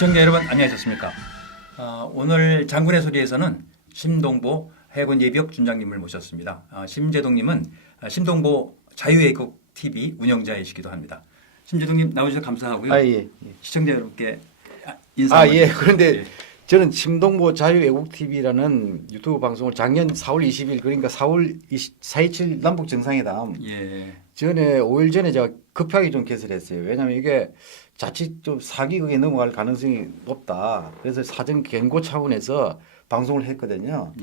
시청자 여러분 안녕하셨습니까? 오늘 장군의 소리에서는 심동보 해군 예비역 준장님을 모셨습니다. 심재동님은 심동보 자유애국 TV 운영자이시기도 합니다. 심재동님 나오셔서 감사하고요. 예. 시청자 여러분께 인사. 예. 그런데 예. 저는 심동보 자유애국 TV라는 유튜브 방송을 작년 4월 20일 그러니까 4.27 남북 정상회담 전에 5일 전에 제가 급하게 좀 개설했어요. 왜냐하면 이게 자칫 좀 사기극에 넘어갈 가능성이 높다. 그래서 사전 경고 차원에서 방송을 했거든요.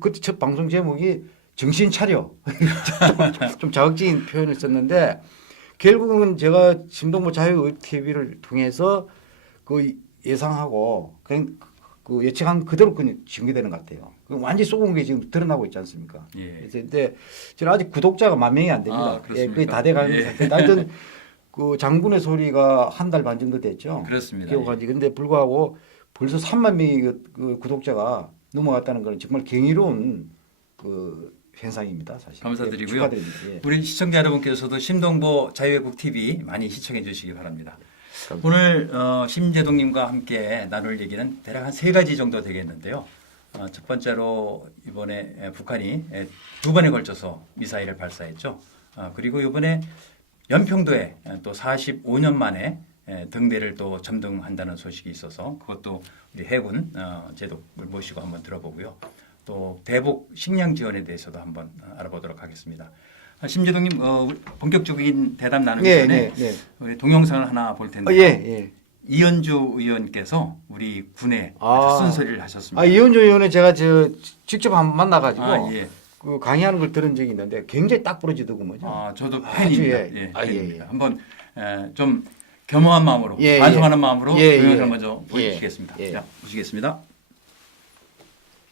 그때 첫 방송 제목이 정신 차려. 좀 자극적인 표현을 썼는데 결국은 제가 심동보 자유애국 TV를 통해서 그 예상하고 그 예측한 그대로 전개되는 것 같아요. 완전히 쏘은 게 지금 드러나고 있지 않습니까? 그래서 근데 저는 아직 구독자가 10,000명이 안 됩니다. 그게 다 돼가는 상태인데 하여튼 그 장군의 소리가 한 달 반 정도 됐죠. 그렇습니다. 기억하지. 근데 불구하고 벌써 30,000명이 그 구독자가 넘어갔다는 건 정말 경이로운 그 현상입니다. 사실. 감사드리고요. 축하드립니다. 우리 시청자 여러분께서도 심동보 자유애국 TV 많이 시청해 주시기 바랍니다. 오늘 심재동님과 함께 나눌 얘기는 대략 한 3가지 정도 되겠는데요. 첫 번째로 이번에 북한이 2번에 걸쳐서 미사일을 발사했죠. 그리고 이번에 연평도에 또 45년 만에 등대를 또 점등한다는 소식이 있어서 그것도 우리 해군 제독을 모시고 한번 들어보고요. 또 대북 식량 지원에 대해서도 한번 알아보도록 하겠습니다. 심재동님 본격적인 대답 나누기 전에 우리 동영상을 하나 볼 텐데요. 이현주 의원께서 우리 군에 아주 쓴소리를 하셨습니다. 이현주 의원은 제가 직접 한번 만나가지고 그 강의하는 걸 들은 적이 있는데 굉장히 딱 부러지더군요. 저도 팬입니다. 팬입니다. 한번 좀 겸허한 마음으로 반성하는 마음으로 동영상을 먼저 보여주시겠습니다. 자, 보시겠습니다.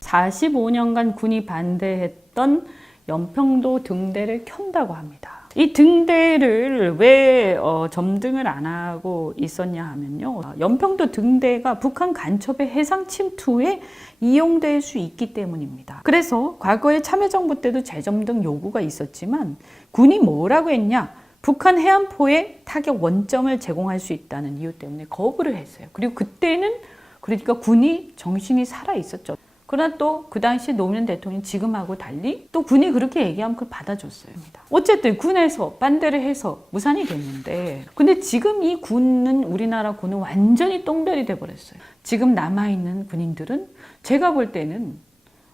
45년간 군이 반대했던 연평도 등대를 켠다고 합니다. 이 등대를 왜 점등을 안 하고 있었냐 하면요. 연평도 등대가 북한 간첩의 해상 침투에 이용될 수 있기 때문입니다. 그래서 과거에 참여정부 때도 재점등 요구가 있었지만 군이 뭐라고 했냐? 북한 해안포에 타격 원점을 제공할 수 있다는 이유 때문에 거부를 했어요. 그리고 그때는 그러니까 군이 정신이 살아 있었죠. 그러나 또 그 당시 노무현 대통령이 지금하고 달리 또 군이 그렇게 얘기하면 그걸 받아줬어요. 어쨌든 군에서 반대를 해서 무산이 됐는데 근데 지금 이 군은 우리나라 군은 완전히 똥별이 돼버렸어요. 지금 남아있는 군인들은 제가 볼 때는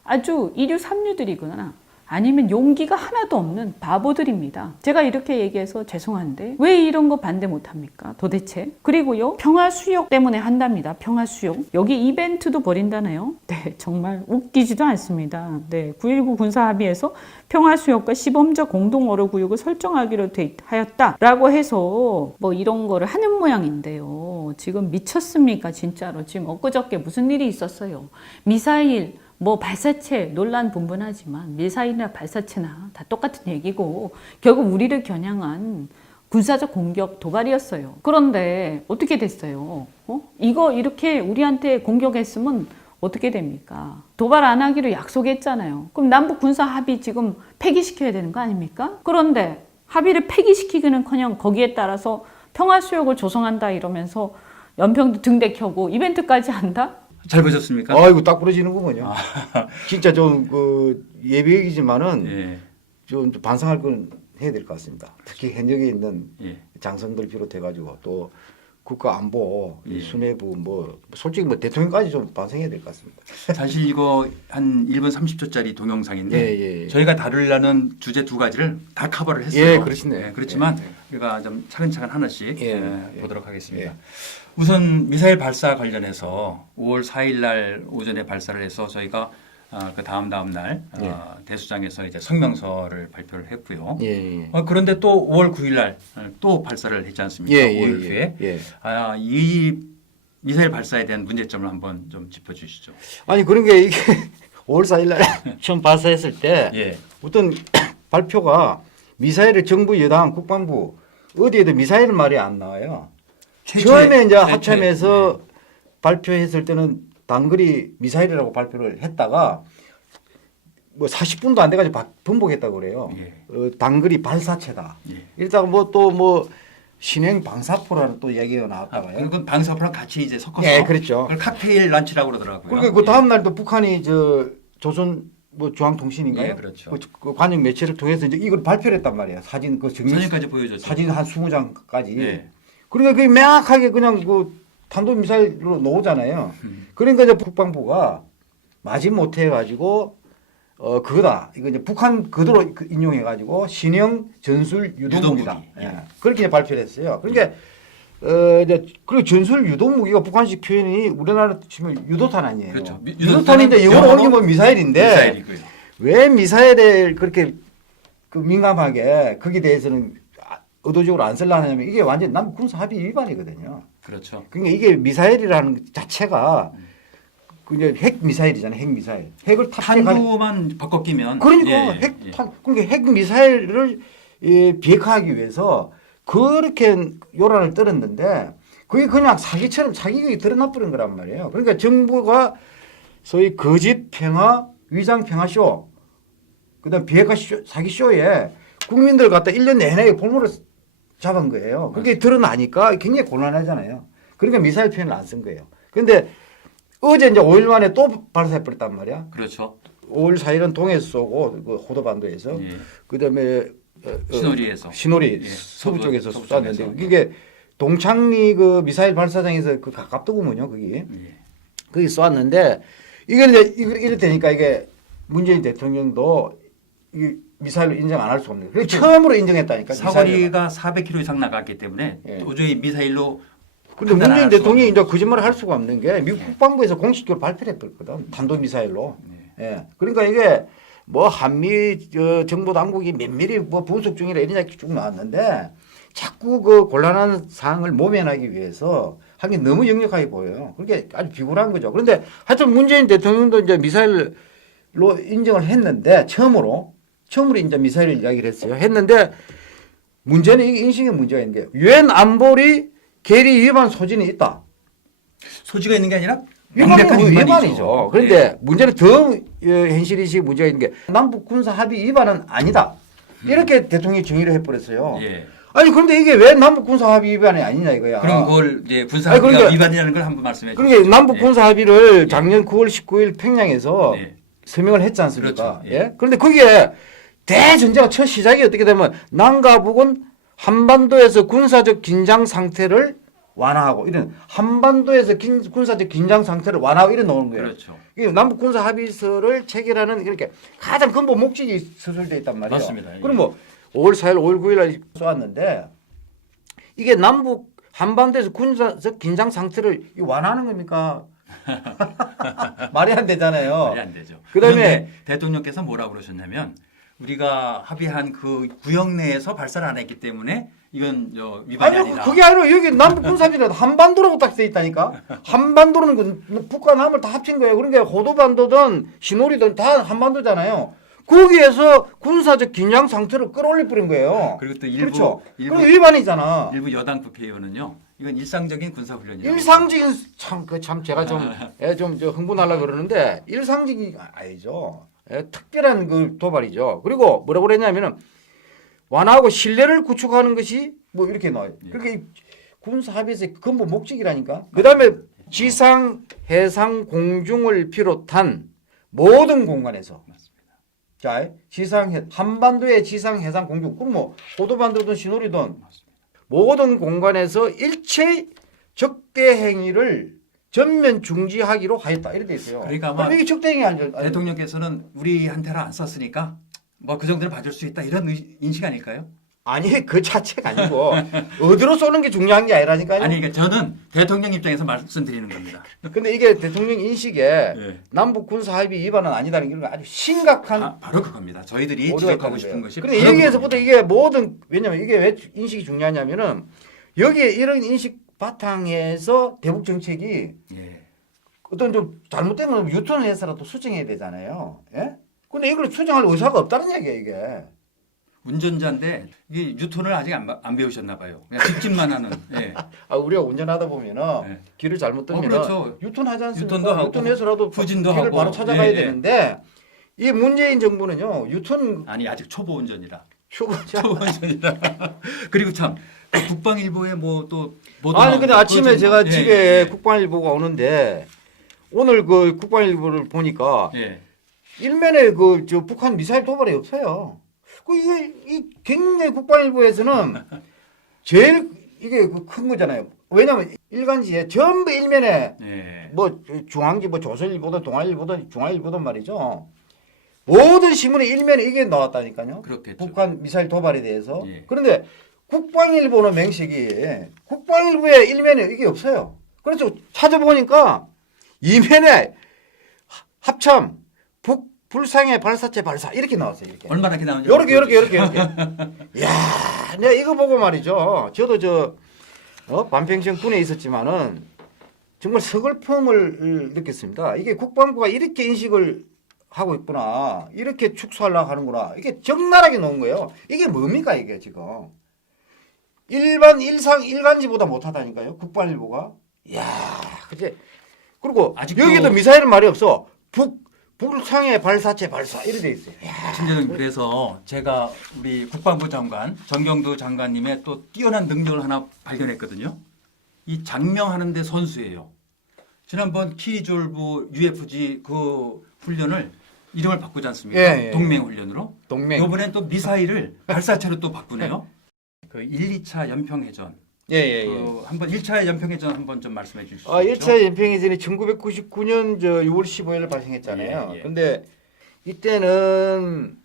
아주 이류 삼류들이거나 아니면 용기가 하나도 없는 바보들입니다. 제가 이렇게 얘기해서 죄송한데 왜 이런 거 반대 못합니까? 도대체. 그리고요. 평화수역 때문에 한답니다. 평화수역. 여기 이벤트도 벌인다네요. 네, 정말 웃기지도 않습니다. 네, 9.19 군사합의에서 평화수역과 시범적 공동어로구역을 설정하기로 하였다라고 해서 뭐 이런 거를 하는 모양인데요. 지금 미쳤습니까? 진짜로. 지금 엊그저께 무슨 일이 있었어요. 미사일 뭐 발사체 논란 분분하지만 미사일이나 발사체나 다 똑같은 얘기고 결국 우리를 겨냥한 군사적 공격 도발이었어요. 그런데 어떻게 됐어요? 이거 이렇게 우리한테 공격했으면 어떻게 됩니까? 도발 안 하기로 약속했잖아요. 그럼 남북 군사 합의 지금 폐기시켜야 되는 거 아닙니까? 그런데 합의를 폐기시키기는커녕 거기에 따라서 평화수역을 조성한다 이러면서 연평도 등대 켜고 이벤트까지 한다? 잘 보셨습니까? 아이고 딱 부러지는구먼요. 진짜 좀 그 예비역이지만은 좀 반성할 건 해야 될 것 같습니다. 특히 현역에 있는 장성들 비롯해가지고 또 국가안보, 수뇌부 뭐 솔직히 뭐 대통령까지 좀 반성해야 될 것 같습니다. 사실 이거 한 1분 30초짜리 동영상인데 저희가 다루려는 주제 2가지를 다 커버를 했어요. 그렇시네. 그렇지만 우리가 좀 차근차근 하나씩 보도록 하겠습니다. 우선 미사일 발사 관련해서 5월 4일 날 오전에 발사를 해서 저희가 그 다음 날 대수장에서 이제 성명서를 발표를 했고요. 그런데 또 5월 9일 날 또 발사를 했지 않습니까? 5일 후에. 이 미사일 발사에 대한 문제점을 한번 좀 짚어주시죠. 아니 그런 게 이게 5월 4일 날 처음 발사했을 때 어떤 발표가 미사일을 정부 여당 국방부 어디에도 미사일 말이 안 나와요. 처음에 이제 합참에서 발표했을 때는 단거리 미사일이라고 발표를 했다가 뭐 40분도 안 돼가지고 번복했다고 그래요. 단거리 발사체다. 이러다가 뭐 또 뭐 신행 방사포라는 또 얘기가 나왔다고요. 그건 방사포랑 같이 이제 섞어서 네, 그렇죠. 그걸 칵테일 란치라고 그러더라고요. 그리고 그 다음 날도 북한이 저 조선 뭐 중앙통신인가요? 예, 그렇죠. 그 관영 매체를 통해서 이제 이걸 발표를 했단 말이에요. 사진 그 증명 사진까지 보여줬죠. 사진 한 20장까지. 예. 그러니까 그게 명확하게 그냥 그 탄도미사일로 나오잖아요. 그러니까 이제 국방부가 마지못해 가지고 그거다. 이거 이제 북한 그대로 인용해 가지고 신형 전술 유도무기다. 유도무기. 예. 그렇게 이제 발표를 했어요. 그러니까 이제 그리고 전술 유도무기가 북한식 표현이 우리나라 치면 유도탄 아니에요. 그렇죠. 유도탄인데 영어로 옮기면 미사일인데 미사일이고요. 왜 미사일에 그렇게 그 민감하게 거기에 대해서는 의도적으로 안 쓰려 하냐면 이게 완전 남북 군사 합의 위반이거든요. 그렇죠. 그러니까 이게 미사일이라는 것 자체가 그냥 핵 미사일이잖아요. 핵 미사일. 핵을 탑재하는 탄두만 바꿔 끼면 그러니까 예, 핵 예. 그러니까 핵 미사일을 비핵화하기 위해서 그렇게 요란을 떨었는데 그게 그냥 사기처럼 사기극이 드러나 버린 거란 말이에요. 그러니까 정부가 소위 거짓 평화, 위장 평화 쇼, 그다음 비핵화 쇼, 사기 쇼에 국민들 갖다 1년 내내 볼모를 잡은 거예요. 그게 드러나니까 굉장히 곤란하잖아요. 그러니까 미사일 표현을 안 쓴 거예요. 근데 어제 이제 5일 만에 또 발사해 버렸단 말이야. 그렇죠. 5일 4일은 동해에서 쏘고 그 호도반도에서 예. 그다음에 신호리에서 신호리 예, 서부 쪽에서 서부 쐈는데 쪽에서. 이게 동창리 그 미사일 발사장에서 그 가깝더군요. 거기 예. 거기 쐈는데 이게 이제 이래 되니까 이게 문재인 대통령도 이 미사일로 인정 안 할 수 없는. 그래서 처음으로 인정했다니까. 사거리가 400km 이상 나갔기 때문에 예. 도저히 미사일로 근데 판단 안 문재인 할 수가 대통령이 없는 이제 거짓말을 할 수가 없는 게 미국 국방부에서 공식적으로 발표를 했거든. 탄도 미사일로. 예. 그러니까 이게 뭐 한미 정보 당국이 면밀히 뭐 분석 중이라 이런 이야기 쭉 나왔는데 자꾸 그 곤란한 사항을 모면하기 위해서 하긴 너무 역력하게 보여요. 그게 아주 비굴한 거죠. 그런데 하여튼 문재인 대통령도 이제 미사일로 인정을 했는데 처음으로 이제 미사일 이야기를 했어요. 했는데 문제는 이게 인식의 문제가 있는 게 유엔 안보리 계리 위반 소진이 있다. 소지가 있는 게 아니라 명백한 위반이죠. 그런데 예. 문제는 더 현실이식 문제가 있는 게 남북 군사 합의 위반은 아니다. 이렇게 대통령이 정의를 해버렸어요. 예. 아니 그런데 이게 왜 남북 군사 합의 위반이 아니냐 이거야. 그럼 그걸 이제 군사 아니, 합의가 그러니까- 위반이라는 걸 한번 말씀해 주시죠. 그러니까 남북 예. 군사 합의를 작년 9월 19일 평양에서 예. 서명을 했지 않습니까? 그렇죠. 예. 예. 그런데 그게 대전제가 첫 시작이 어떻게 되면 남과 북은 한반도에서 군사적 긴장 상태를 완화하고 이런 한반도에서 군사적 긴장 상태를 완화하고 이런 나오는 거예요. 그렇죠. 이게 남북 군사 합의서를 체결하는 이렇게 가장 근본 목적이 서술되어 있단 말이에요. 맞습니다. 예. 그럼 뭐 5월 4일, 5월 9일 날 쏘았는데 이게 남북 한반도에서 군사적 긴장 상태를 완화하는 겁니까? 말이 안 되잖아요. 말이 안 되죠. 그다음에 그런데 대통령께서 뭐라고 그러셨냐면 우리가 합의한 그 구역 내에서 발사를 안 했기 때문에 이건 위반이 아니 아니다. 그게 아니라 여기 남북 군사합의는 한반도라고 딱 돼 있다니까. 한반도는 북과 남을 다 합친 거예요. 그러니까 호도반도든 신호리든 다 한반도잖아요. 거기에서 군사적 긴장 상태를 끌어올려 버린 거예요. 그리고 또 일부 그렇죠. 그럼 위반이잖아. 일부 여당 국회의원은요. 이건 일상적인 군사 훈련이라고. 일상적인 참 제가 좀 흥분하려고 그러는데 일상적인 아니죠. 특별한 그 도발이죠. 그리고 뭐라고 그랬냐면은 완화하고 신뢰를 구축하는 것이 뭐 이렇게 나와요. 그렇게 군사 합의에서의 근본 목적이라니까. 그다음에 지상, 해상, 공중을 비롯한 모든 공간에서 자, 한반도의 지상, 해상, 공중, 그럼 뭐 호도반도든 신호리든 모든 공간에서 일체 적대 행위를 전면 중지하기로 하였다. 이렇게 돼 있어요. 그러니까 아마 이게 적대 행위 아니죠? 대통령께서는 우리한테는 안 썼으니까 뭐 그 정도는 봐줄 수 있다 이런 인식 아닐까요? 아니 그 자체가 아니고 어디로 쏘는 게 중요한 게 아니라니까요. 아니 그러니까 저는 대통령 입장에서 말씀드리는 겁니다. 근데 이게 대통령 인식에 예. 남북 군사 합의 위반은 아니다는 게 아주 심각한 바로 그겁니다. 저희들이 오류가 지적하고 있다는 싶은 거예요. 것이 근데 바로 여기에서부터 그겁니다. 이게 모든 왜냐면 이게 왜 인식이 중요하냐면은 여기에 이런 인식 바탕에서 대북 정책이 예. 어떤 좀 잘못된 건 유턴을 해서라도 수정해야 되잖아요. 예? 근데 이걸 수정할 의사가 없다는 얘기예요, 이게. 운전자인데 이게 유턴을 아직 안 배우셨나 봐요. 그냥 직진만 하는. 예. 우리가 운전하다 보면은 네. 길을 잘못 들면 그렇죠. 유턴하지 않습니까? 유턴도 하고 유턴해서라도 후진도 길을 하고. 바로 찾아가야 예, 예. 되는데 이 문재인 정부는요 유턴 아니 아직 초보 운전이라. 초보자. 초보자이다. 그리고 참 국방일보에 뭐또 아니 근데 아침에 제가 예, 집에 예. 국방일보가 오는데 오늘 그 국방일보를 보니까 예. 일면에 그 저 북한 미사일 도발이 없어요. 그 이게 이 굉장히 국방일보에서는 제일 이게 그 큰 거잖아요. 왜냐면 일간지에 전부 일면에 예. 뭐 중앙지 뭐 조선일보든 동아일보든 중앙일보든 말이죠. 모든 신문에 일면에 이게 나왔다니까요. 그렇겠죠. 북한 미사일 도발에 대해서. 예. 그런데 국방일보는 맹식이 국방일보에 일면에 이게 없어요. 그래서 찾아보니까 이면에 합참 불상의 발사체 발사 이렇게 나왔어요. 이렇게. 얼마나 이렇게 나오는지. 요렇게. 야, 내가 이거 보고 말이죠. 저도 반평생 군에 있었지만은 정말 서글픔을 느꼈습니다. 이게 국방부가 이렇게 인식을 하고 있구나. 이렇게 축소하려고 하는구나. 이게 적나라하게 놓은 거예요. 이게 뭡니까 이게 지금. 일간지보다 못하다니까요. 국방일보가. 이야, 그치. 그리고 아직도 여기도 미사일은 말이 없어. 북상의 발사체 발사 이렇게 돼 있어요. 심재동 그래서 제가 우리 국방부 장관 정경두 장관님의 또 뛰어난 능력을 하나 발견했거든요. 이 장명하는데 선수예요. 지난번 키졸브 UFG 그 훈련을 이름을 바꾸지 않습니까? 예. 동맹 훈련으로. 동맹. 이번엔 또 미사일을 발사체로 또 바꾸네요. 그 1, 2차 연평해전. 예. 그 한번 1차 연평해전 한번 좀 말씀해 주실 수 있죠? 1차 연평해전이 1999년 6월 15일 발생했잖아요. 예. 근데 이때는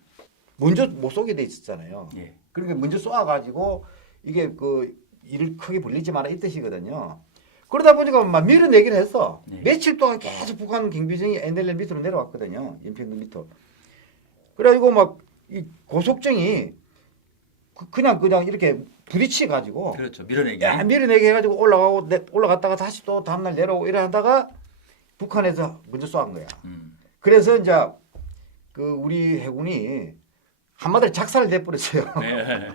먼저 못 쏘게 돼 있었잖아요. 예. 그러니까 먼저 쏘아가지고 이게 그 일을 크게 벌리지 마라 이 뜻이거든요. 그러다 보니까 막 밀어내긴 했어. 네. 며칠 동안 계속 북한 경비정이 NLL 밑으로 내려왔거든요. 연평도 밑으로. 그래가지고 막 이 고속정이 그냥 이렇게 부딪혀 가지고 그렇죠. 밀어내기. 밀어내게 해가지고 올라갔다가 다시 또 다음날 내려오고 이래 하다가 북한에서 먼저 쏘은 거야. 그래서 이제 그 우리 해군이 한마디로 작살을 내버렸어요. 네.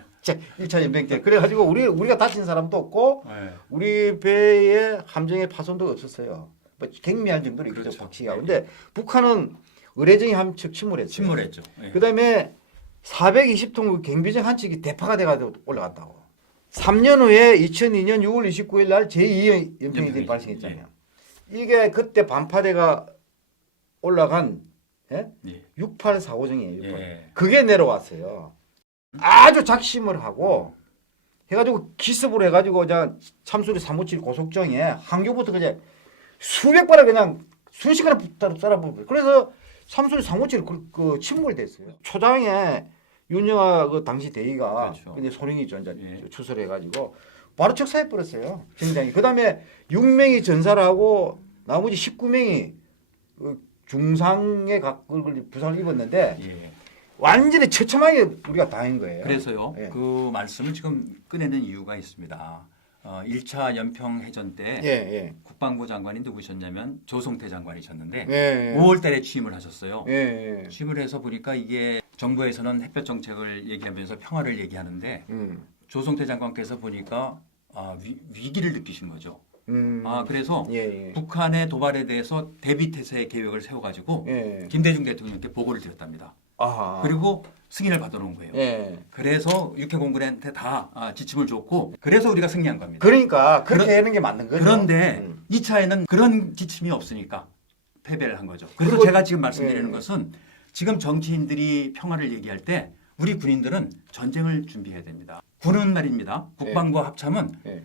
1차 연평 때. 그래가지고 우리가 다친 사람도 없고 네. 우리 배에 함정의 파손도 없었어요. 뭐 경미할 정도로 있죠. 그렇죠. 박치기가. 네. 근데 북한은 의례정이 한 척 침몰했어요. 침몰했죠. 예. 그다음에 420톤 경비정 한 척이 대파가 돼가지고 올라갔다고. 3년 후에 2002년 6월 29일 날 제2의 연평해전이 발생했잖아요. 이게 그때 반파대가 올라간 예. 6845정이에요. 예. 그게 내려왔어요. 아주 작심을 하고 해가지고 기습으로 해가지고 그냥 참수리 357 고속정에 항교부터 그냥 수백 발을 그냥 순식간에 쏴라보고 그래서 참수리 357 그 침몰됐어요. 초장에 윤영아 그 당시 대위가 그렇죠. 근데 소령이죠. 이제 예. 추설해 가지고 바로 척사해 버렸어요. 굉장히. 그다음에 6명이 전사를 하고 나머지 19명이 그 중상의 부상을 입었는데 예. 완전히 처참하게 우리가 당한 거예요. 그래서요. 예. 그 말씀을 지금 꺼내는 이유가 있습니다. 1차 연평해전 때 예. 국방부 장관이 누구셨냐면 조성태 장관이셨는데 예. 5월 달에 취임을 하셨어요. 예. 취임을 해서 보니까 이게 정부에서는 햇볕 정책을 얘기하면서 평화를 얘기하는데 조성태 장관께서 보니까 위기를 느끼신 거죠. 그래서 예. 북한의 도발에 대해서 대비태세 계획을 세워가지고 예. 김대중 대통령께 보고를 드렸답니다. 아하. 그리고 승인을 받아놓은 거예요. 예. 그래서 육해공군한테 다 지침을 줬고 그래서 우리가 승리한 겁니다. 그러니까 그렇게 하는 게 맞는 거죠. 그런데 2차에는 그런 지침이 없으니까 패배를 한 거죠. 그래서 그리고- 제가 지금 말씀드리는 예. 것은 지금 정치인들이 평화를 얘기할 때 우리 군인들은 전쟁을 준비해야 됩니다. 군은 말입니다. 국방부 합참은 예.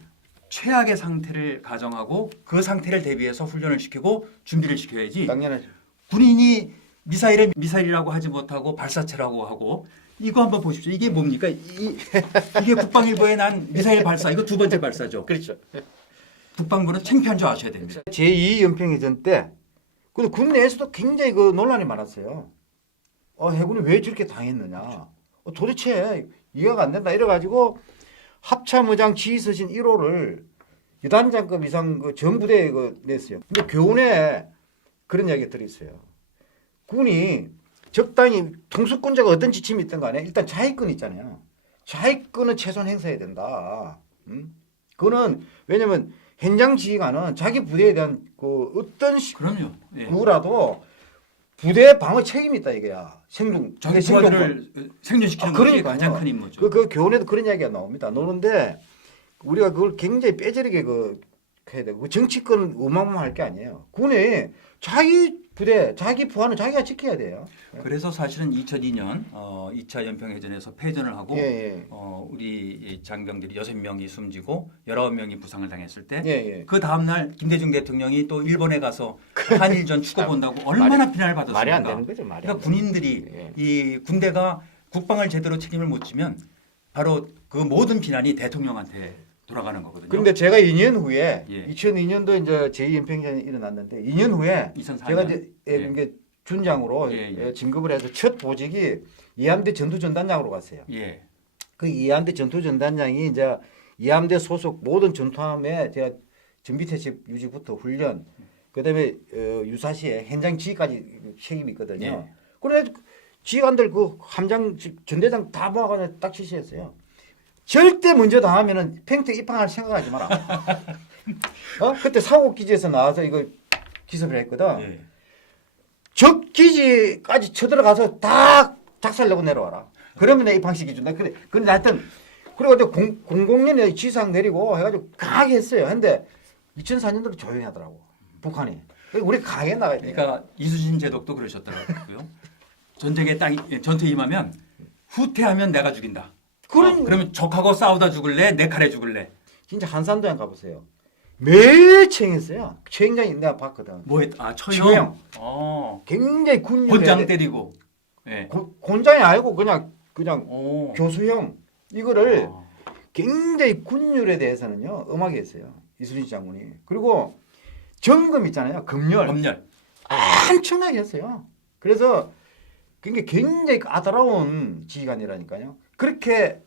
최악의 상태를 가정하고 그 상태를 대비해서 훈련을 시키고 준비를 시켜야지 당연하죠. 군인이 미사일에 미사일이라고 하지 못하고 발사체라고 하고 이거 한번 보십시오. 이게 뭡니까? 이게 국방일보에 난 미사일 발사. 이거 두 번째 발사죠. 그렇죠. 국방부는 창피한 줄 아셔야 됩니다. 제2 연평해전 때 근데 군 내에서도 굉장히 그 논란이 많았어요. 해군이 왜 저렇게 당했느냐. 도대체 이해가 안 된다. 이래가지고 합참의장 지휘서신 1호를 여단장급 이상 그 전부대에 냈어요. 근데 교훈에 그런 이야기가 들어있어요. 군이 적당히 통수권자가 어떤 지침이 있든 간에 일단 자위권 있잖아요. 자위권은 최소한 행사해야 된다. 그거는 왜냐면 현장 지휘관은 자기 부대에 대한 그 어떤 그럼요. 예. 누구라도 부대 방어 책임이 있다 이게야. 생존. 자기 생존권. 부하들을 생존시키는 것이 그러니까요. 가장 큰 임무죠. 그 교훈에도 그런 이야기가 나옵니다. 노는데 우리가 그걸 굉장히 빼저리게 해야 되고 그 정치권은 어마어마할 게 아니에요. 군에 자기 부대, 자기 부하는 자기가 지켜야 돼요. 그래서 사실은 2002년 2차 연평해전에서 패전을 하고 예. 우리 장병들이 6명이 숨지고 19명이 부상을 당했을 때 예. 그 다음 날 김대중 대통령이 또 일본에 가서 한일전 축구 본다고 얼마나 비난을 받았습니까? 말이 안 되는 거죠. 말이 그러니까 안 되는 군인들이 거죠. 이 군대가 국방을 제대로 책임을 못 지면 바로 그 모든 비난이 대통령한테 돌아가는 거거든요. 그런데 제가 2년 후에 예. 2002년도 이제 제2연평전이 일어났는데 2년 후에 2004년. 제가 이제 이게 준장으로 진급을 해서 첫 보직이 이함대 전투전단장으로 갔어요. 예. 그 이함대 전투전단장이 이제 이함대 소속 모든 전투함에 제가 전비태세 유지부터 훈련, 그다음에 유사시에 현장 지휘까지 책임이 있거든요. 예. 그래 지휘관들 그 함장 전대장 다 모아가지고 딱 지시했어요. 절대 먼저 당하면은 평택 입항할 생각하지 마라. 그때 사고 기지에서 나와서 이거 기습을 했거든. 예. 적 기지까지 쳐들어가서 다 작살내고 내려와라. 그러면 내 입항시켜준다. 그래. 근데 하여튼 그리고 00년에 지상 내리고 해가지고 강하게 했어요. 근데 2004년도로 조용히 하더라고. 북한이. 우리 강하게 나가야 돼. 그러니까 이수신 제독도 그러셨더라고요. 전쟁에 딱 전투에 임하면 후퇴하면 내가 죽인다. 그러면 적하고 싸우다 죽을래? 내 칼에 죽을래? 진짜 한산도에 가보세요. 매일 챙했어요. 챙장이 내가 봤거든. 처형. 굉장히 군용. 곤장 때리고. 예. 곤장이 아니고 그냥 오. 교수형 이거를 굉장히 군율에 대해서는요 엄하게 했어요. 이순신 장군이. 그리고 점검 있잖아요. 검열. 엄청나게 했어요. 그래서 굉장히 까다로운 지휘관이라니까요. 그렇게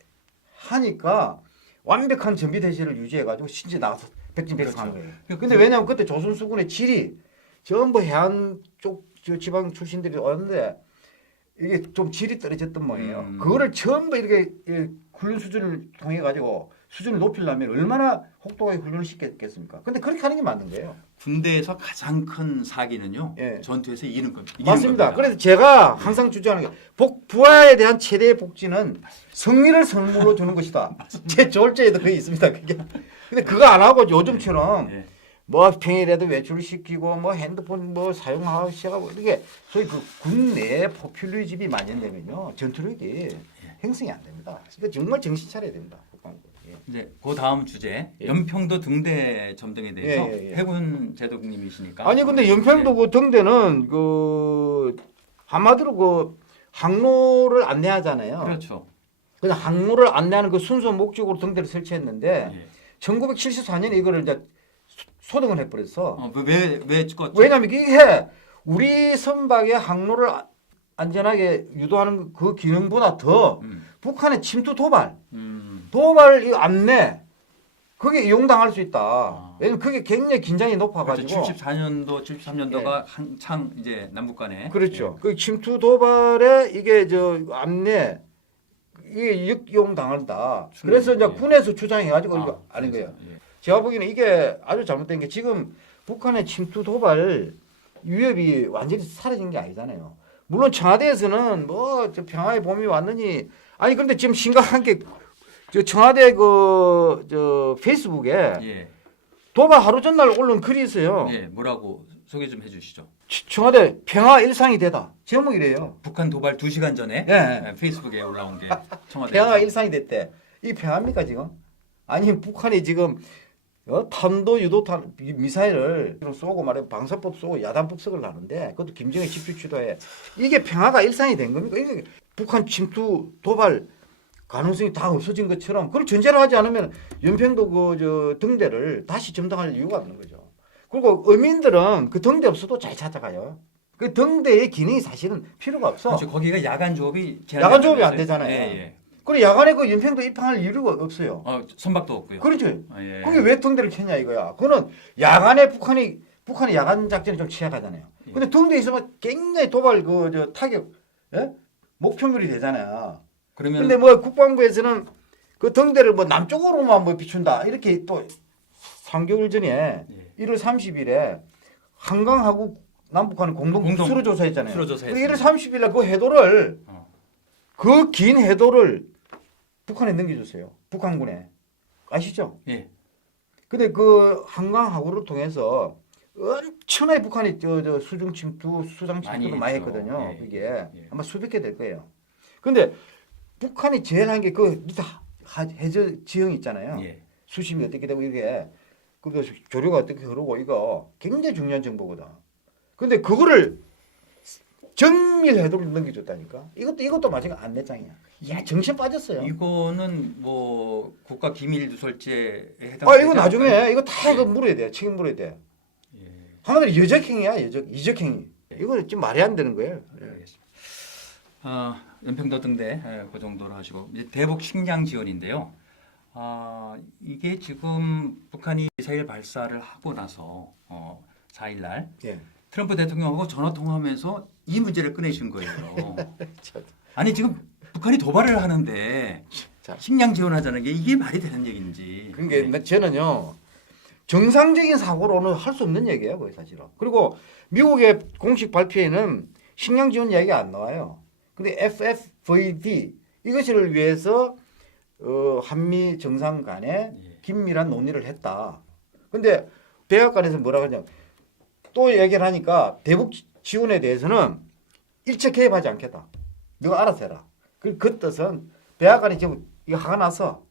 하니까 완벽한 전비대시를 유지해가지고 신지 나가서 백진백승한 거예요. 근데 왜냐하면 그때 조선수군의 질이 전부 해안 쪽 지방 출신들이 왔는데 이게 좀 질이 떨어졌던 모양이에요. 그거를 전부 이렇게 훈련 수준을 통해 가지고 수준을 높이려면 얼마나 혹독하게 훈련을 시켰겠습니까? 근데 그렇게 하는 게 맞는 거예요. 군대에서 가장 큰 사기는요. 예. 전투에서 이기는 겁니다. 맞습니다. 그래서 제가 항상 주장하는 게 부하에 대한 최대의 복지는 승리를 선물로 주는 것이다. 제 졸제에도 그게 있습니다. 그게. 근데 그거 안 하고 요즘처럼 예. 뭐 평일에도 외출시키고 뭐 핸드폰 뭐 사용하고 시작하고 이게 소위 그 군내 포퓰리즘이 만연되면요 전투력이 형성이 안 됩니다. 그러니까 정말 정신 차려야 됩니다. 이제 그 다음 주제 연평도 등대 점등에 대해서 해군 제독님이시니까. 아니 근데 연평도 그 등대는 그 한마디로 그 항로를 안내하잖아요. 그렇죠. 그래서 항로를 안내하는 그 순수 목적으로 등대를 설치했는데 1974년에 이거를 이제 소등을 해버렸어. 왜 찍었죠? 왜냐하면 이게 우리 선박의 항로를 안전하게 유도하는 그 기능보다 더 북한의 침투 도발 이 안내 그게 이용당할 수 있다. 왜냐면 그게 굉장히 긴장이 높아가지고. 그렇죠. 74년도, 73년도가 한창 이제 남북 간에. 그렇죠. 그 침투 도발에 이게 안내 이게 이용당한다. 그래서 이제 군에서 주장해가지고 이거 아닌 거예요. 제가 보기에는 이게 아주 잘못된 게 지금 북한의 침투 도발 위협이 완전히 사라진 게 아니잖아요. 물론 청와대에서는 뭐 평화의 봄이 왔느니 아니 그런데 지금 심각한 게 청와대 페이스북에 도발 하루 전날 올린 글이 있어요. 뭐라고 소개 좀 해주시죠. 청와대 평화 일상이 되다. 제목이래요. 북한 도발 2시간 전에 페이스북에 올라온 게 청와대. 평화가 일상이 됐대. 이게 평화입니까 지금? 아니 북한이 지금 탄도 유도탄 미사일을 쏘고 말해 방사법 쏘고 야단법석을 하는데 그것도 김정일 집주 주도에 이게 평화가 일상이 된 겁니까? 이게 북한 침투 도발 가능성이 다 없어진 것처럼 그걸 전제로 하지 않으면 연평도 등대를 다시 점등할 이유가 없는 거죠. 그리고 어민들은 그 등대 없어도 잘 찾아가요. 그 등대의 기능이 사실은 필요가 없어. 그렇죠. 거기가 야간 조업이 안 되잖아요. 그리고 야간에 그 연평도 입항할 이유가 없어요. 선박도 없고요. 그렇죠. 거기 왜 등대를 켰냐 이거야. 그거는 야간에 북한이 야간 작전에 좀 취약하잖아요. 근데 등대에 있으면 굉장히 도발 타격 목표물이 되잖아요. 근데 뭐 국방부에서는 그 등대를 뭐 남쪽으로만 뭐 비춘다 이렇게 또 3개월 전에 1월 30일에 한강하고 남북한은 공동 수로 조사했잖아요. 수로 조사했습니다. 1월 30일 날 그 해도를 그 긴 해도를 북한에 넘겨줬어요. 북한군에. 아시죠? 예. 근데 그 한강 하구를 통해서 엄청나게 북한이 저 수중 침투, 수상 침투도 많이 했죠. 했거든요. 예. 그게 예. 아마 수백 개 될 거예요. 근데 북한이 제일 한 게 그 밑에 해저 지형 있잖아요. 예. 수심이 어떻게 되고 이게 그 조류가 어떻게 흐르고 이거 굉장히 중요한 정보거든. 근데 그거를 정밀 해도를 넘겨줬다니까. 이것도 마찬가지 안내장이야. 야 정신 빠졌어요. 이거는 뭐 국가 기밀 누설죄에 해당. 이거 나중에 이거 다 이거 물어야 돼. 책임 물어야 돼. 예. 한마디로 여적행위야. 이적행위. 이거는 좀 말이 안 되는 거예요. 알겠습니다. 연평도 등대 그 정도로 하시고 이제 대북 식량 지원인데요. 이게 지금 북한이 미사일 발사를 하고 나서 4일 날 예. 트럼프 대통령하고 전화 통화하면서 이 문제를 꺼내신 거예요. 아니 지금 북한이 도발을 하는데 자. 식량 지원하자는 게 이게 말이 되는 얘기인지. 그러니까 저는요 정상적인 사고로는 할 수 없는 얘기예요, 거의 사실은. 그리고 미국의 공식 발표에는 식량 지원 이야기가 안 나와요. 근데 FFVD 이것을 위해서 한미 정상 간에 긴밀한 논의를 했다. 근데 백악관에서 뭐라고 하냐 또 얘기를 하니까 대북 지원에 대해서는 일체 개입하지 않겠다. 너가 알아서 해라. 그 뜻은 백악관이 지금 이거 화가 나서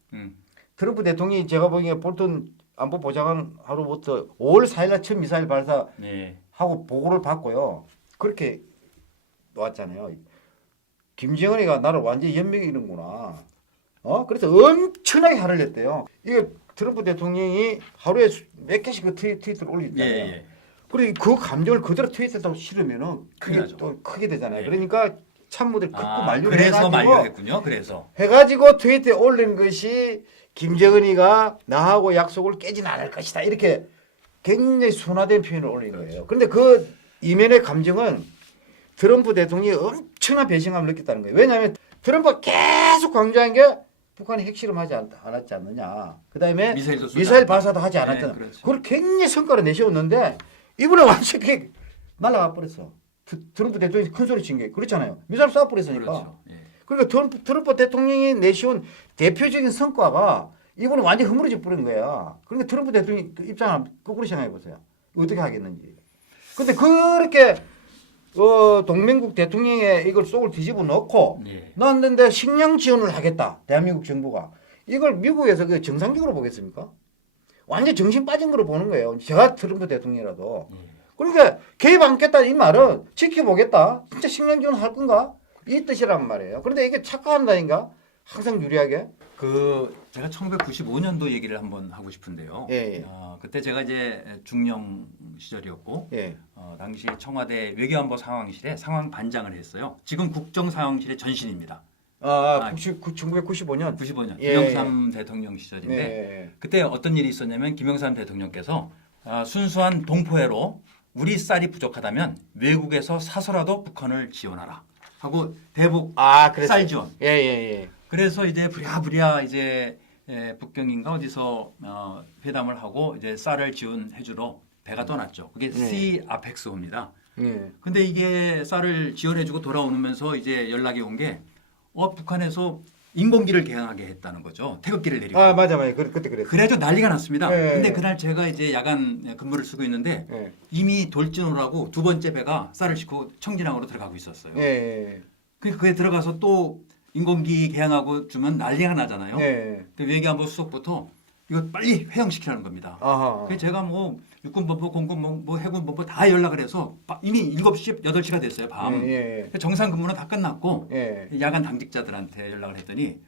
트럼프 대통령이 제가 보기에 볼턴 안보 보좌관 하루부터 5월 4일 날 처음 미사일 발사하고 보고를 받고요. 그렇게 놓았잖아요. 김정은이가 나를 완전히 연명이는구나. 그래서 엄청나게 화를 냈대요. 이게 트럼프 대통령이 하루에 몇 개씩 그 트위터를 올리잖아요. 예. 그리고 그 감정을 그대로 트위터에다 실으면은 그게 또 크게 되잖아요. 그러니까 참모들 극구 만류를 그래서 해가지고 만류했군요. 그래서 해가지고 트위터에 올린 것이 김정은이가 나하고 약속을 깨진 않을 것이다. 이렇게 굉장히 순화된 표현을 올린 거예요. 그런데 그 이면의 감정은 트럼프 대통령이 엄청난 배신감을 느꼈다는 거예요. 왜냐하면 트럼프가 계속 강조한 게 북한이 핵실험하지 않았지 않느냐. 그다음에 미사일 발사도 하지 않았잖아. 네, 그렇죠. 그걸 굉장히 성과를 내세웠는데 이번에 완전히 그게 날아가 버렸어. 트럼프 대통령이 큰 소리 친 게 그렇잖아요. 미사일 쏴 버렸으니까. 그렇죠. 예. 그러니까 트럼프 대통령이 내세운 대표적인 성과가 이번에 완전히 흐물어져 버린 거야. 그러니까 트럼프 대통령이 그 입장을 거꾸로 생각해 보세요. 어떻게 하겠는지. 근데 그렇게 동맹국 대통령의 이걸 속을 뒤집어 넣고 넣었는데 식량 지원을 하겠다. 대한민국 정부가. 이걸 미국에서 그 정상적으로 보겠습니까? 완전 정신 빠진 거로 보는 거예요. 제가 트럼프 대통령이라도. 그러니까 개입 않겠다 이 말은 지켜보겠다. 진짜 식량 지원 할 건가? 이 뜻이란 말이에요. 그런데 이게 착각한다니까? 항상 유리하게. 제가 1995년도 얘기를 한번 하고 싶은데요. 예. 그때 제가 이제 중령 시절이었고 당시 청와대 외교안보 상황실에 상황 반장을 했어요. 지금 국정상황실의 전신입니다. 1995년. 95년 예. 김영삼 대통령 시절인데 그때 어떤 일이 있었냐면 김영삼 대통령께서 순수한 동포애로 우리 쌀이 부족하다면 외국에서 사서라도 북한을 지원하라 하고 대북 쌀 지원. 예. 그래서 이제 부랴부랴 이제 북경인가 어디서 회담을 하고 이제 쌀을 지원해주러 배가 떠났죠. 그게 C 아펙스호입니다. 근데 이게 쌀을 지원해주고 돌아오면서 이제 연락이 온 게 북한에서 인공기를 개항하게 했다는 거죠. 태극기를 내리고. 맞아. 그때 그랬어. 그래도 난리가 났습니다. 근데 그날 제가 이제 야간 근무를 쓰고 있는데 이미 돌진호라고 두 번째 배가 쌀을 싣고 청진항으로 들어가고 있었어요. 그게 들어가서 또 인공기 개항하고 주면 난리가 나잖아요. 근데 외교안보 수석부터 이거 빨리 회항시키라는 겁니다. 그래서 제가 뭐 육군본부, 공군본부, 해군본부 다 연락을 해서 이미 7시, 8시가 됐어요. 밤. 정상 근무는 다 끝났고 야간 당직자들한테 연락을 했더니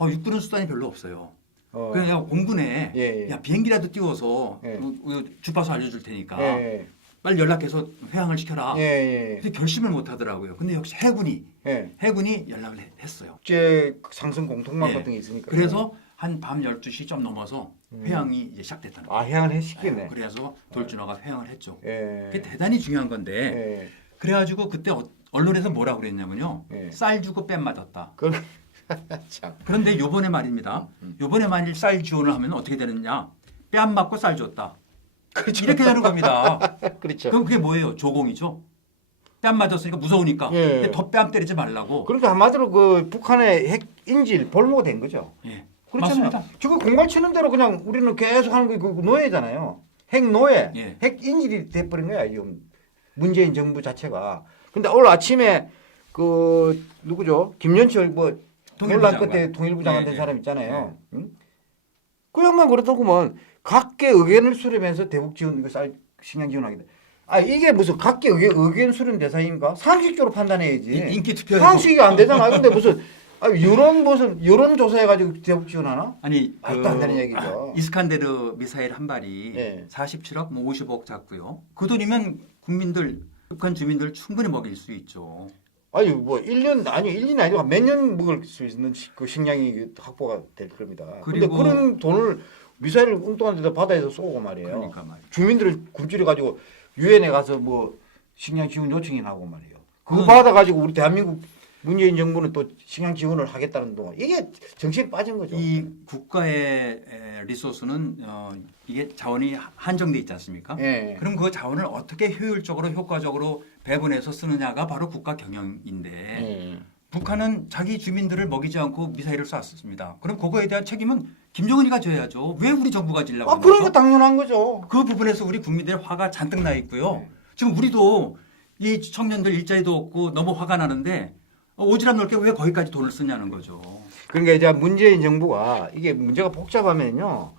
육군은 수단이 별로 없어요. 그냥 공군에 야, 비행기라도 띄워서 주파수 알려줄 테니까 빨리 연락해서 회항을 시켜라. 근데 결심을 못 하더라고요. 근데 역시 해군이 연락을 했어요. 국제 상승 공통망 같은 게 있으니까. 그래서 한 밤 12시 좀 넘어서 회항이 이제 시작됐다는 거예요. 회항을 시키네. 그래서 돌진호가 회항을 했죠. 예. 그게 대단히 중요한 건데 그래가지고 그때 언론에서 뭐라고 그랬냐면요. 쌀 주고 뺨 맞았다. 참. 그런데 요번에 말입니다. 요번에 만일 쌀 지원을 하면 어떻게 되느냐. 뺨 맞고 쌀 줬다. 그렇죠. 이렇게 되는 겁니다. 그렇죠. 그럼 그게 뭐예요? 조공이죠. 뺨 맞았으니까 무서우니까 예. 더 뺨 때리지 말라고. 그러니까 한마디로 그 북한의 핵 인질 볼모가 된 거죠. 예. 그렇잖아요. 맞습니다. 지금 공갈 치는 대로 그냥 우리는 계속 하는 게 그 노예잖아요. 핵 노예, 예. 핵 인질이 돼버린 거야 지금 문재인 정부 자체가. 근데 오늘 아침에 그 누구죠? 김연철 뭐 통일부 논란 장관. 끝에 통일부 장관 된 예, 예. 사람 있잖아요. 응? 그 양반 그렇다고만 각계 의견을 수렴해서 대북 지원 이거 쌀 식량 지원하게 돼. 아 이게 무슨 각계 의견 수렴 대상인가? 상식적으로 판단해야지. 인기 투표. 상식이 안 되잖아. 근데 무슨 무슨 여론 조사해가지고 대북 지원하나? 아니 말도 안 되는 얘기죠. 이스칸데르 미사일 한 발이 네. 47억, 뭐 50억 잡고요. 그 돈이면 국민들, 북한 주민들 충분히 먹일 수 있죠. 아니 뭐 1년 아니고 몇 년 먹을 수 있는 그 식량이 확보가 될 겁니다. 근데 그리고- 그런 돈을 미사일을 엉뚱한 데다 바다에서 쏘고 말이에요. 그러니까 말이에요. 주민들을 굶주려 가지고 유엔에 가서 뭐 식량 지원 요청이나 하고 말이에요. 그거 음. 받아 가지고 우리 대한민국 문재인 정부는 또 식량 지원을 하겠다는 동안 이게 정신이 빠진 거죠. 이 국가의 리소스는 이게 자원이 한정돼 있지 않습니까? 예. 그럼 그 자원을 어떻게 효율적으로 효과적으로 배분해서 쓰느냐가 바로 국가 경영인데 예. 북한은 자기 주민들을 먹이지 않고 미사일을 쐈습니다. 그럼 그거에 대한 책임은 김정은이가 져야죠. 왜 우리 정부가 지려고 하는 그러니까 거죠? 당연한 거죠. 그 부분에서 우리 국민들의 화가 잔뜩 나 있고요. 네. 지금 우리도 이 청년들 일자리도 없고 너무 화가 나는데 오지랖 넓게 왜 거기까지 돈을 쓰냐는 거죠. 그러니까 이제 문재인 정부가 이게 문제가 복잡하면요.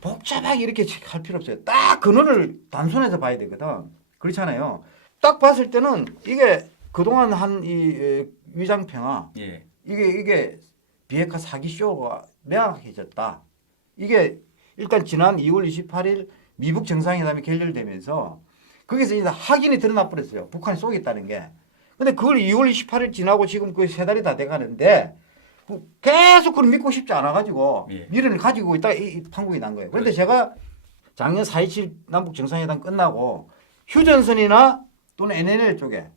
복잡하게 이렇게 할 필요 없어요. 딱 근원을 단순해서 봐야 되거든. 그렇잖아요. 딱 봤을 때는 이게 그동안 한 이 위장평화 예. 이게 비핵화 사기 쇼가 명확해졌다. 이게 일단 지난 2월 28일 미북 정상회담이 결렬되면서 거기서 이제 확인이 드러나 버렸어요. 북한이 쏘겠다는 게. 근데 그걸 2월 28일 지나고 지금 그 세 달이 다 돼가는데 계속 그걸 믿고 싶지 않아가지고 예. 미련을 가지고 있다가 이 판국이 난 거예요. 그런데 그렇죠. 제가 작년 4.27 남북 정상회담 끝나고 휴전선이나 또는 NLL 쪽에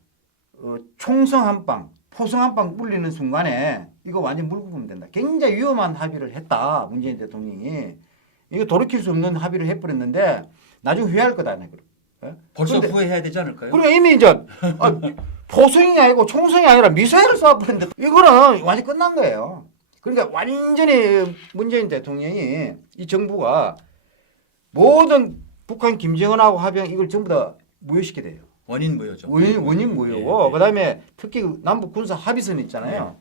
총성 한 방, 포성 한 방 불리는 순간에 이거 완전 물고 보면 된다. 굉장히 위험한 합의를 했다. 문재인 대통령이. 이거 돌이킬 수 없는 합의를 해버렸는데 나중에 후회할 거다. 벌써 근데- 후회해야 되지 않을까요? 그러니까 이미 이제 포성이 아니고 총성이 아니라 미사일을 쏴버렸는데 이거는 완전 끝난 거예요. 그러니까 완전히 문재인 대통령이 이 정부가 모든 북한 김정은하고 합의한 이걸 전부 다 무효시켜야 돼요. 원인 무효죠. 원인 무효고 예. 그다음에 특히 그 남북 군사 합의선 있잖아요.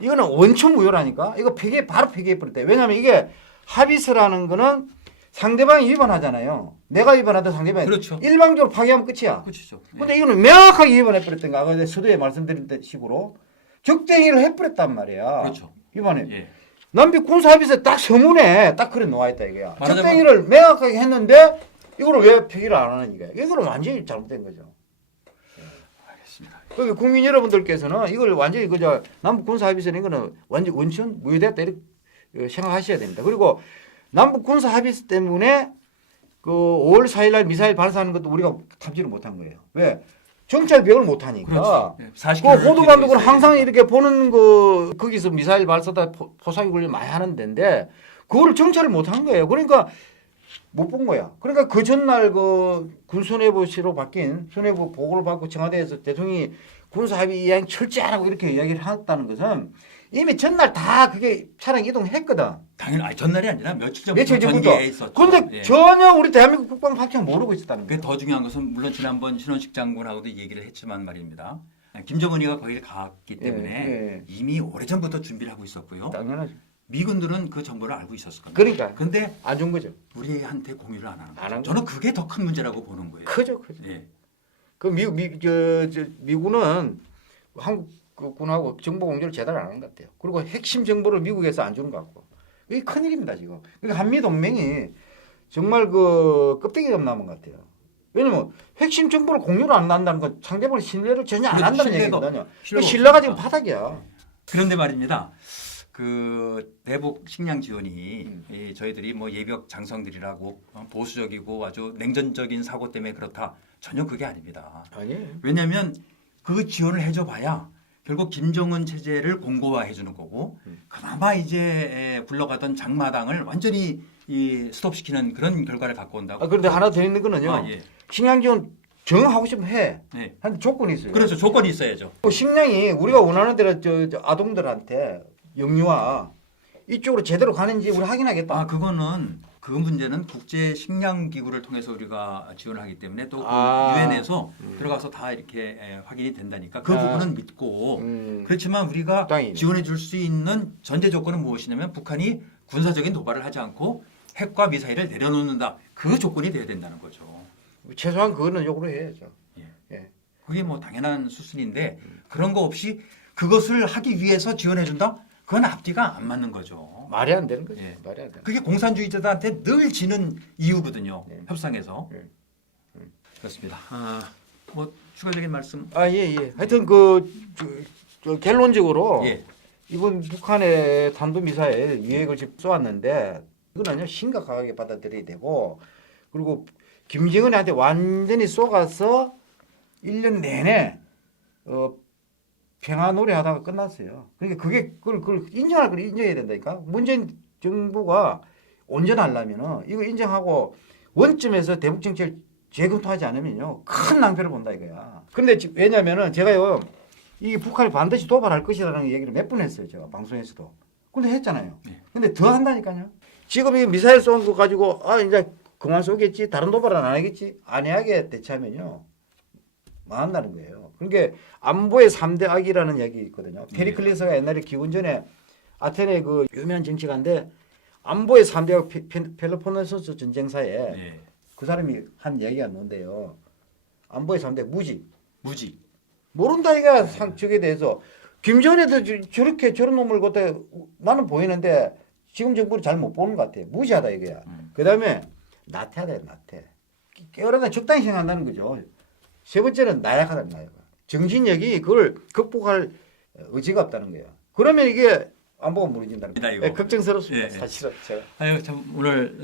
이거는 원천 무효라니까. 이거 바로 폐기해 버렸대. 왜냐하면 이게 합의서라는 거는 상대방이 위반하잖아요. 내가 위반하든 상대방이 그렇죠. 일방적으로 파기하면 끝이야. 끝이죠. 예. 근데 이거는 명확하게 위반해 버렸던 거. 아까 서두에 말씀드린 식으로 적대행위를 해버렸단 말이야. 그렇죠. 위반해. 예. 남북 군사 합의서 딱 서문에 딱 그래 놓아 있다 이거야. 말하자면- 적대행위를 명확하게 했는데 이거를 왜 폐기를 안 하는 거야? 이거는 완전히 잘못된 거죠. 알겠습니다. 그러니까 국민 여러분들께서는 이걸 완전히 그저 남북 군사 합의서는 이거는 완전 원천 무효됐다 이렇게 생각하셔야 됩니다. 그리고 남북 군사 합의서 때문에 그 5월 4일 날 미사일 발사하는 것도 우리가 탑재를 못한 거예요. 왜? 정찰 비용을 못 하니까. 그렇죠. 예. 그 40km 호도 감독은 항상 이렇게 보는 그 거기서 미사일 발사다 포상이 걸려 많이 하는 데인데 그거를 정찰을 못 한 거예요. 그러니까 못 본 거야. 그러니까 그 전날 그 군수뇌부시로 바뀐 수뇌부 보고를 받고 청와대에서 대통령이 군사 합의 이행 철저하라고 이렇게 이야기를 했다는 것은 이미 전날 다 그게 차량 이동했거든. 당연히 전날이 아니라 며칠 전부터 며칠 전부터. 전개해 있었죠. 그런데 예. 전혀 우리 대한민국 국방 파트가 모르고 있었다는 그게 거예요. 더 중요한 것은 물론 지난번 신원식 장군하고도 얘기를 했지만 말입니다. 김정은이가 거기를 갔기 때문에 예. 이미 오래전부터 준비를 하고 있었고요. 당연하죠. 미군들은 그 정보를 알고 있었을 겁니다. 그러니까 근데 안 준 거죠. 우리한테 공유를 안 하는 안 거죠. 한 저는 그게 더 큰 문제라고 보는 거예요. 크죠. 예. 그 미군은 한국 그 군하고 정보 공유를 제대로 안 하는 것 같아요. 그리고 핵심 정보를 미국에서 안 주는 것 같고 이게 큰일입니다 지금. 그러니까 한미 동맹이 정말 그 껍데기가 남은 것 같아요. 왜냐면 핵심 정보를 공유를 안 한다는 건 상대방의 신뢰를 전혀 안 그렇죠. 한다는 신뢰가- 얘기거든요. 신뢰가 신뢰가 지금 없으니까. 바닥이야. 그런데 말입니다. 그 대북 식량 지원이 저희들이 뭐 예비역 장성들이라고 보수적이고 아주 냉전적인 사고 때문에 그렇다. 전혀 그게 아닙니다. 아니에요. 왜냐하면 그 지원을 해줘봐야 결국 김정은 체제를 공고화해 주는 거고 그나마 이제 굴러가던 장마당을 완전히 이 스톱시키는 그런 결과를 갖고 온다고. 그런데 하나 더 있는 거는요. 아, 예. 식량 지원 정하고 싶으면 해. 네. 한데 조건이 있어요. 그렇죠. 조건이 있어야죠. 식량이 우리가 원하는 대로 저 아동들한테 영유아 이쪽으로 제대로 가는지 우리 확인하겠다. 아, 그거는 그 문제는 국제 식량 기구를 통해서 우리가 지원을 하기 때문에 또 유엔에서 들어가서 다 이렇게 확인이 된다니까 그 부분은 믿고 그렇지만 우리가 땅이네. 지원해 줄 수 있는 전제 조건은 무엇이냐면 북한이 군사적인 도발을 하지 않고 핵과 미사일을 내려놓는다. 그 조건이 돼야 된다는 거죠. 최소한 그거는 요구를 해야죠. 그게 뭐 당연한 수순인데 그런 거 없이 그것을 하기 위해서 지원해 준다? 그건 앞뒤가 안 맞는 거죠. 말이 안 되는 거죠. 예. 말이 안 되는. 그게 공산주의자들한테 늘 지는 이유거든요. 네. 협상에서. 그렇습니다. 뭐 추가적인 말씀. 예. 하여튼 저 결론적으로 예. 이번 북한의 탄도미사일 유해를 지금 쏘았는데 이거는요 심각하게 받아들여야 되고 그리고 김정은한테 완전히 쏘가서 1년 내내 평화 노래하다가 끝났어요. 그러니까 그걸 인정해야 된다니까. 문재인 정부가 온전하려면은 이거 인정하고 원점에서 대북 정책을 재검토하지 않으면요 큰 낭패를 본다 이거야. 근데 왜냐면은 제가요 이 북한이 반드시 도발할 것이라는 얘기를 몇 번 했어요 제가 방송에서도. 근데 했잖아요. 근데 더 한다니까요. 지금 이 미사일 쏜 거 가지고 이제 그만 쏘겠지 다른 도발은 안 하겠지 안해하게 대처하면요 망한다는 거예요. 그러니까 안보의 3대 악이라는 얘기 있거든요. 테리 클리스가 옛날에 기원전에 아테네 그 유명한 정치가인데 안보의 3대 악 펠로폰네소스 전쟁사에 그 사람이 한 얘기가 있는데요. 안보의 3대 무지. 모른다 이가 저게 대해서 김정은에도 저렇게 저런 놈을 갖다 나는 보이는데 지금 정부는 잘 못 보는 것 같아. 무지하다 이거야. 그다음에 나태하다 나태. 깨어나다 적당히 생각한다는 거죠. 세 번째는 나약하다는 거예요. 정신력이 그걸 극복할 의지가 없다는 거예요. 그러면 이게 안보가 무너진다는 거예요. 걱정스럽습니다. 사실은 제가. 아유 참 오늘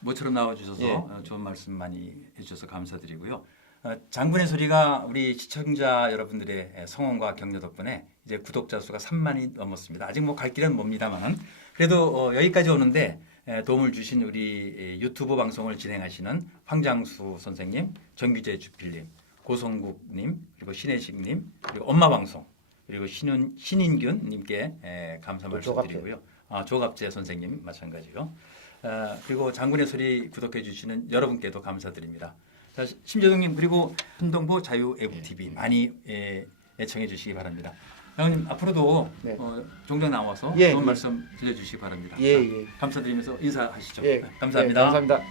모처럼 나와주셔서 좋은 말씀 많이 해주셔서 감사드리고요. 장군의 소리가 우리 시청자 여러분들의 성원과 격려 덕분에 이제 구독자 수가 3만이 넘었습니다. 아직 뭐 갈 길은 멉니다만은 그래도 여기까지 오는데 도움을 주신 우리 유튜브 방송을 진행하시는 황장수 선생님, 정규재 주필님, 고성국님, 그리고 신혜식님, 그리고 엄마방송, 그리고 신인균님께 감사 말씀드리고요. 조갑재 선생님 마찬가지요. 그리고 장군의 소리 구독해 주시는 여러분께도 감사드립니다. 자, 심재동님 그리고 신동보 자유애국TV 많이 애청해 주시기 바랍니다. 장군님 앞으로도 종종 나와서 좋은 말씀 들려주시기 바랍니다. 감사드리면서 인사하시죠. 감사합니다. 감사합니다.